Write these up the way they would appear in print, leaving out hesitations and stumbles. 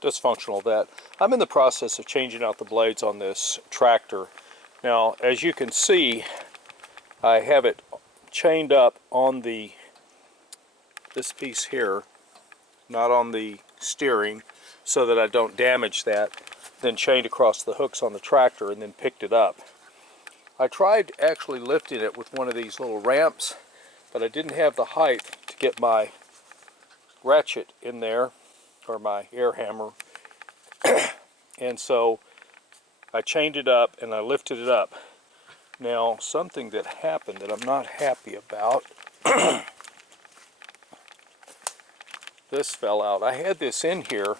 dysfunctional that I'm in the process of changing out the blades on this tractor. Now, as you can see, I have it chained up on this piece here, not on the steering, so that I don't damage that, then chained across the hooks on the tractor and then picked it up. I tried actually lifting it with one of these little ramps, but I didn't have the height to get my ratchet in there, or my air hammer, and so I chained it up and I lifted it up. Now, something that happened that I'm not happy about, this fell out. I had this in here.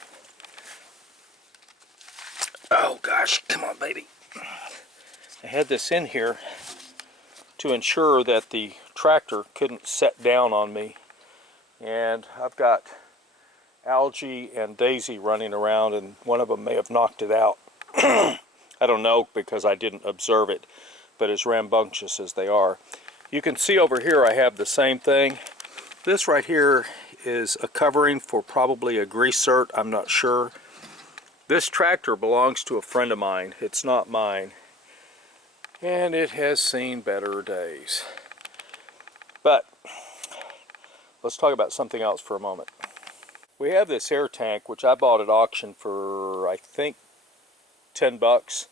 Oh gosh, come on baby. I had this in here to ensure that the tractor couldn't set down on me. And I've got Algae and Daisy running around, and one of them may have knocked it out. I don't know because I didn't observe it, but as rambunctious as they are. You can see over here I have the same thing. This right here is a covering for probably a grease cert, I'm not sure. This tractor belongs to a friend of mine. It's not mine. And it has seen better days. But let's talk about something else for a moment. We have this air tank, which I bought at auction for, I think, 10 bucks.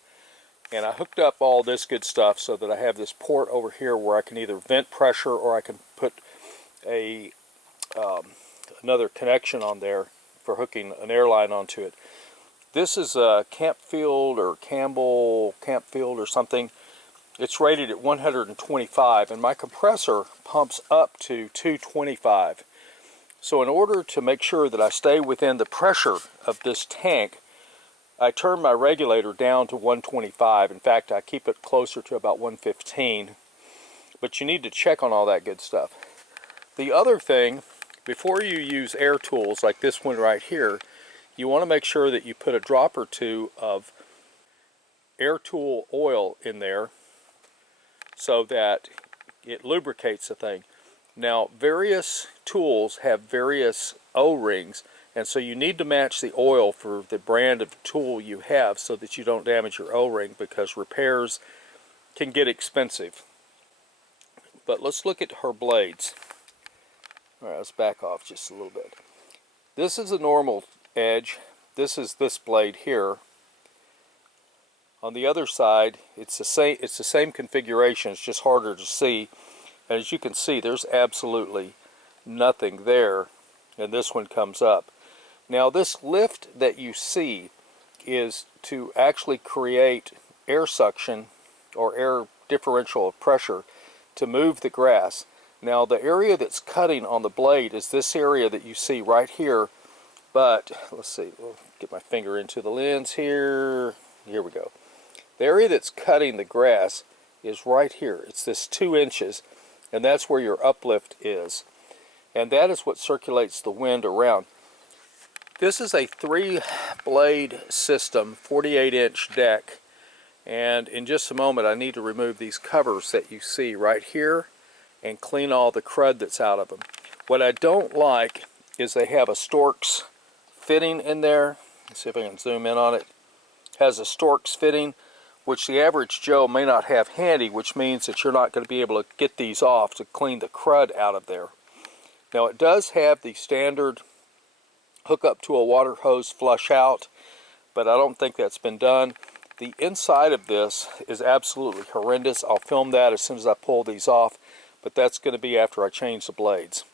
And I hooked up all this good stuff so that I have this port over here where I can either vent pressure or I can put a another connection on there for hooking an airline onto it. This is a Campfield or Campbell Campfield or something. It's rated at 125, and my compressor pumps up to 225. So in order to make sure that I stay within the pressure of this tank, I turn my regulator down to 125. In fact, I keep it closer to about 115. But you need to check on all that good stuff. The other thing, before you use air tools like this one right here, you want to make sure that you put a drop or two of air tool oil in there so that it lubricates the thing. Now, various tools have various O-rings, and so you need to match the oil for the brand of tool you have so that you don't damage your O-ring, because repairs can get expensive. But let's look at her blades. Alright, let's back off just a little bit. This is a normal edge. This is this blade here. On the other side, it's the same configuration. It's just harder to see. And as you can see, there's absolutely nothing there, and this one comes up. Now, this lift that you see is to actually create air suction or air differential of pressure to move the grass. Now, the area that's cutting on the blade is this area that you see right here. But let's see, we'll get my finger into the lens here. Here we go. The area that's cutting the grass is right here. It's this 2 inches, and that's where your uplift is. And that is what circulates the wind around. This is a 3-blade system, 48-inch deck. And in just a moment, I need to remove these covers that you see right here and clean all the crud that's out of them. What I don't like is they have a Storks fitting in there. Let's see if I can zoom in on it. It has a Storks fitting, which the average Joe may not have handy, which means that you're not going to be able to get these off to clean the crud out of there. Now, it does have the standard hook up to a water hose flush out, but I don't think that's been done. The inside of this is absolutely horrendous. I'll film that as soon as I pull these off, but that's going to be after I change the blades.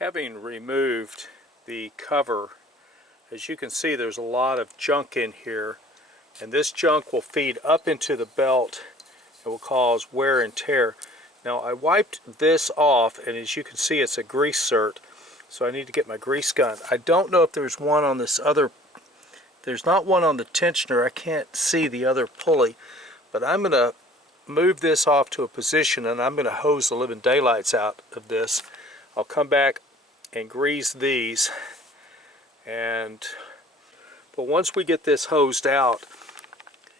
Having removed the cover, as you can see, there's a lot of junk in here, and this junk will feed up into the belt and will cause wear and tear. Now, I wiped this off, and as you can see, it's a grease cert, so I need to get my grease gun. I don't know if there's one on this other, there's not one on the tensioner. I can't see the other pulley, but I'm going to move this off to a position, and I'm going to hose the living daylights out of this. I'll come back and grease these, but once we get this hosed out,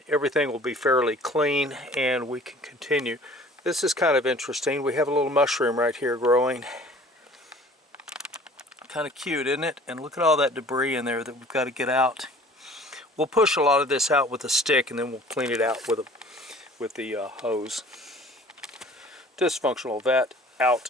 everything will be fairly clean and we can continue. This is kind of interesting. We have a little mushroom right here growing. Kind of cute, isn't it? And look at all that debris in there that we've got to get out. We'll push a lot of this out with a stick, and then we'll clean it out with the hose. Dysfunctional vet out.